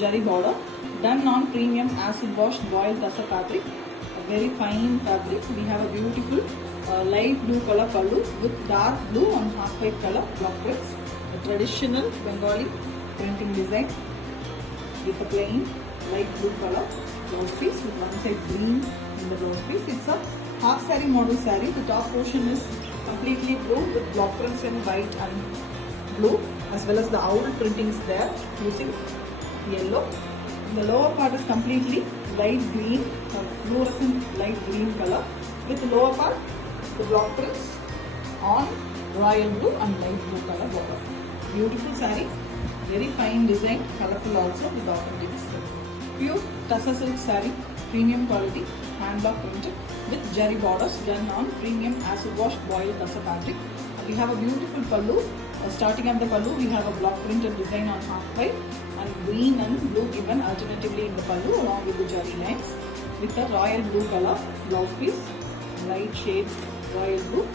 Jari border, done on premium acid wash boiled tassa fabric, a very fine fabric. We have a beautiful light blue color pallu with dark blue and half white color block prints, a traditional Bengali printing design with a plain light blue color blouse piece with one side green in the blouse piece. It's a half saree model saree. The top portion is completely blue with block prints in white and blue, as well as the owl printing is there using yellow. The lower part is completely light green, fluorescent light green color, with the lower part the block prints on royal blue and light blue color border. Beautiful saree, very fine design, colorful also with authentic silk. Pure Tassa silk saree, premium quality, hand block printed with jari borders done on premium acid wash boiled Tassa fabric. We have a beautiful pallu. Starting at the pallu, we have a block printed design on half white and green and blue given alternatively in the pallu along with the jari lines with a royal blue color blouse piece, light shades royal blue.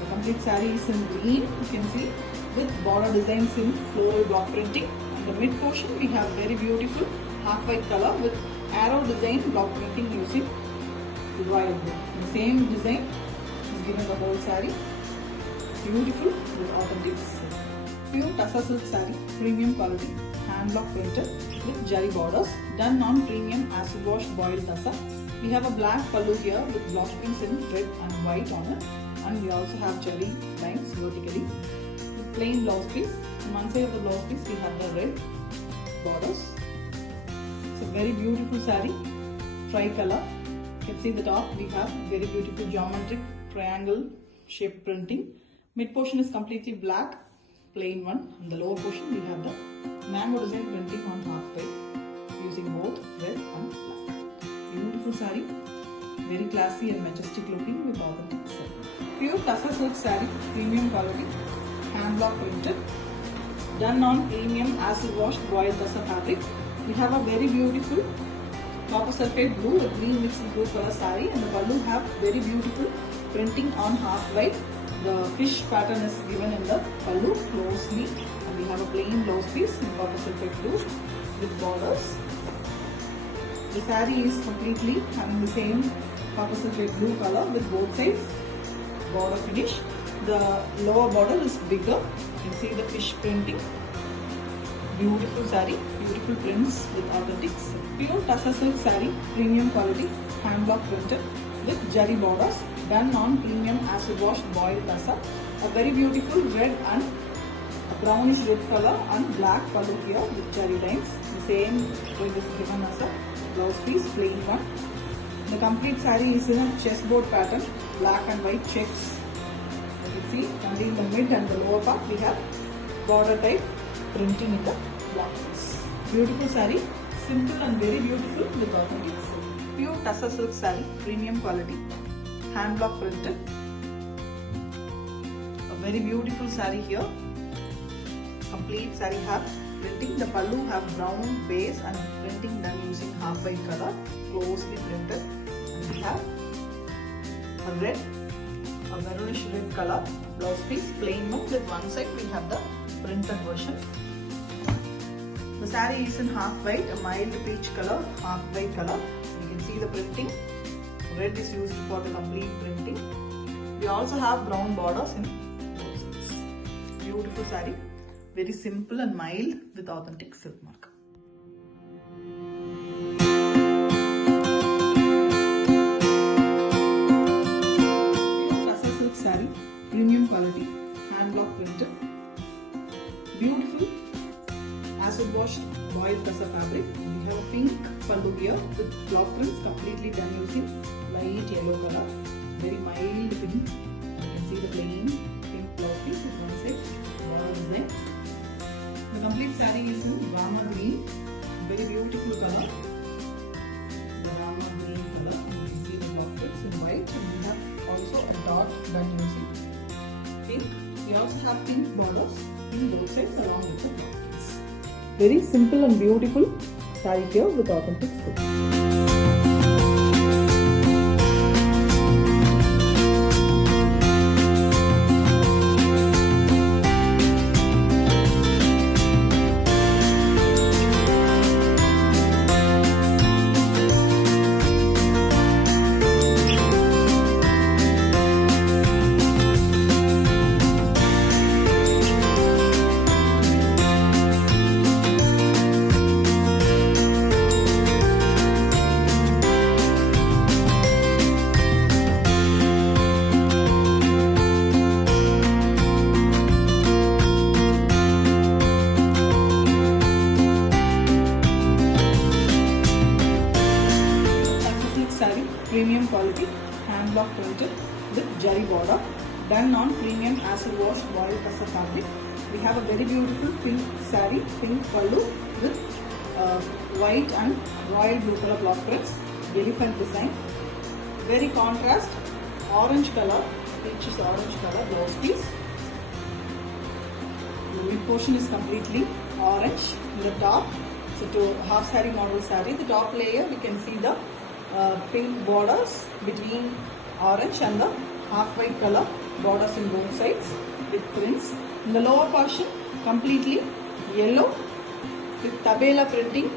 The complete saree is in green, you can see, with border designs in floral block printing. And the mid portion we have very beautiful half white color with arrow design block printing using royal blue. The same design is given the whole saree. Beautiful with authentic silk. Pure Tassa silk saree, premium quality, hand block printed with jari borders done on premium acid wash boiled Tassa. We have a black pallu here with block prints in red and white on it, and we also have jari lines vertically with plain blouse piece. On one side of the blouse piece we have the red borders. It's a very beautiful saree, tri-color. You can see the top we have very beautiful geometric triangle shape printing. Mid portion is completely black, plain one. On the lower portion we have the mango design printing on half white using both red and black. Beautiful saree, very classy and majestic looking with authentic silk. Pure Tassa silk saree, premium quality, hand block printed, done on premium acid wash boiled Tassa fabric. We have a very beautiful copper sulphate blue with green mixed blue color saree, and the pallu have very beautiful printing on half white. The fish pattern is given in the pallu closely, and we have a plain blouse piece in copper sulphate blue with borders. The saree is completely having the same copper sulphate blue color with both sides border finish. The lower border is bigger. You can see the fish printing. Beautiful saree, beautiful prints with authentic silk. Pure Tassa silk saree, premium quality, hand block printed with jari borders done on premium acid wash boiled Tassa. A very beautiful red and a brownish red color and black pallu here with jari lines. The same print is given as a blouse piece, plain one. The complete saree is in a chessboard pattern, black and white checks. You can see only in the mid and the lower part we have border type printing in the block piece. Beautiful saree, simple and very beautiful with authentic silk. Pure Tassa silk saree, premium quality, hand block printed. A very beautiful saree here. Complete saree have printing. The pallu have brown base and printing done using half white color, closely printed. And we have a red, a maroonish red color blouse piece, plain one. With one side we have the printed version. The saree is in half white, a mild peach color, half white color. You can see the printing. Red is used for the complete printing. We also have brown borders in both sides. Beautiful saree, very simple and mild with authentic silk mark. Tassa silk saree, premium quality, hand block printed. Beautiful acid wash boiled Tassa fabric. We have a pink pallu here with block prints completely done using light yellow color, very mild pink. You can see the plain pink blouse piece with one side border design. The complete saree is in Rama green, very beautiful color. The Rama green color. You can see the block prints in white, and we have also a dot done using pink. We also have pink borders in both sides along with the block prints. Very simple and beautiful saree here with authentic silk. quality, hand block printed with jari border, done on premium acid wash boiled tussar fabric. We have a very beautiful pink saree, pink pallu with white and royal blue color block prints, elephant design. Very contrast, orange color, which is orange color blouse piece. The mid portion is completely orange. In the top, so to half saree model saree, the top layer we can see the pink borders between orange and the half white color borders in both sides with prints. In the lower portion, completely yellow with tabela printing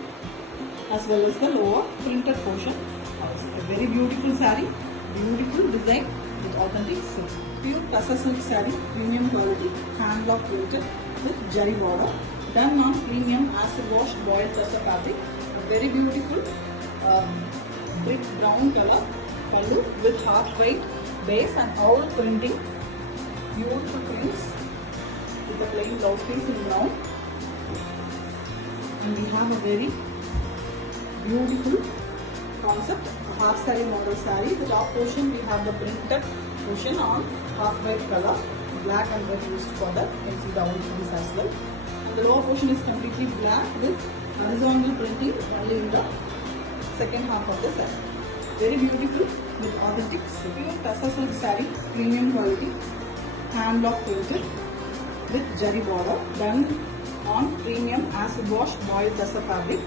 as well as the lower printed portion. A very beautiful saree, beautiful design with authentic silk. Pure tussar silk saree, premium quality, hand block printed with jari border, done on premium acid wash boiled tussar fabric. A very beautiful brick brown color pallu with half white base and all printing. Beautiful prints with a plain blouse piece in brown. And we have a very beautiful concept, a half saree model saree. The top portion we have the printed portion on half white color, black and red used for that. You can see the outlines as well. And the lower portion is completely black with horizontal printing only in the second half of the saree. Very beautiful with authentic pure tussar silk saree, premium quality, hand block printed with jari border, done on premium acid wash boiled tussar fabric.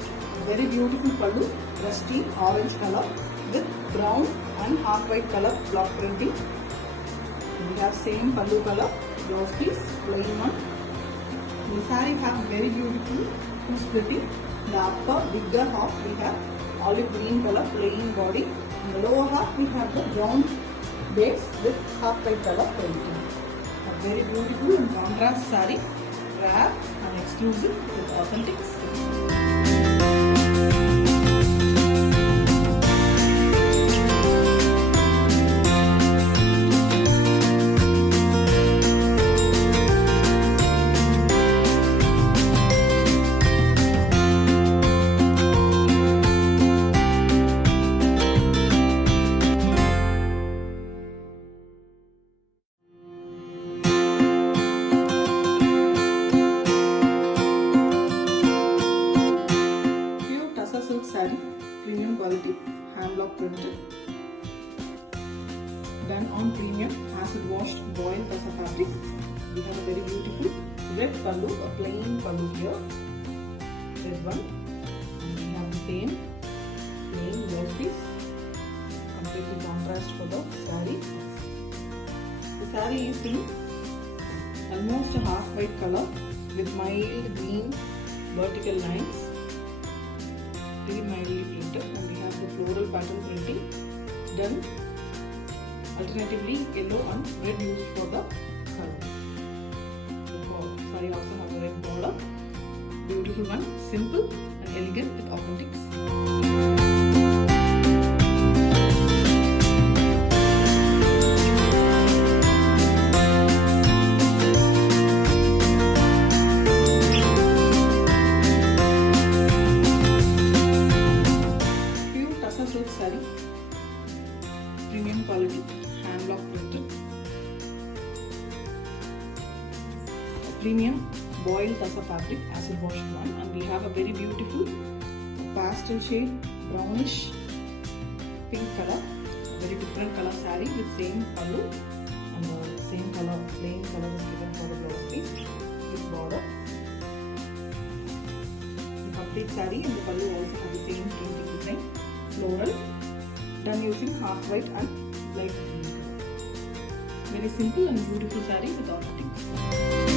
Very beautiful pallu, rusty orange color with brown and half white color block printing. We have same pallu color blouse piece, plain one. The sarees have very beautiful two splitting. The upper bigger half we have olive green color plain body. In the lower half we have the brown base with half white color printing. A very beautiful and contrast saree, rare and exclusive with authentic silk. Saree, premium quality, hand block printed, done on premium acid washed boiled tussar fabric. We have a very beautiful red pallu, a plain pallu here, red one, and we have the same plain blouse piece, completely contrast for the saree. The saree is in almost a half white color with mild green vertical lines. Very mildly printed, and we have the floral pattern printing done alternatively yellow and red used for the color. The saree also has a red border. Beautiful one, simple and elegant with authentic silk. Silk saree, premium quality, hand block printed, premium boiled tussar fabric, acid washed one, and we have a very beautiful pastel shade, brownish pink color, a very different color saree with same pallu and the same color, plain color is given for the blouse piece with border. The complete saree and the pallu also have the same printing design. Floral, done using half white and light green color. Very simple and beautiful saree with authentic.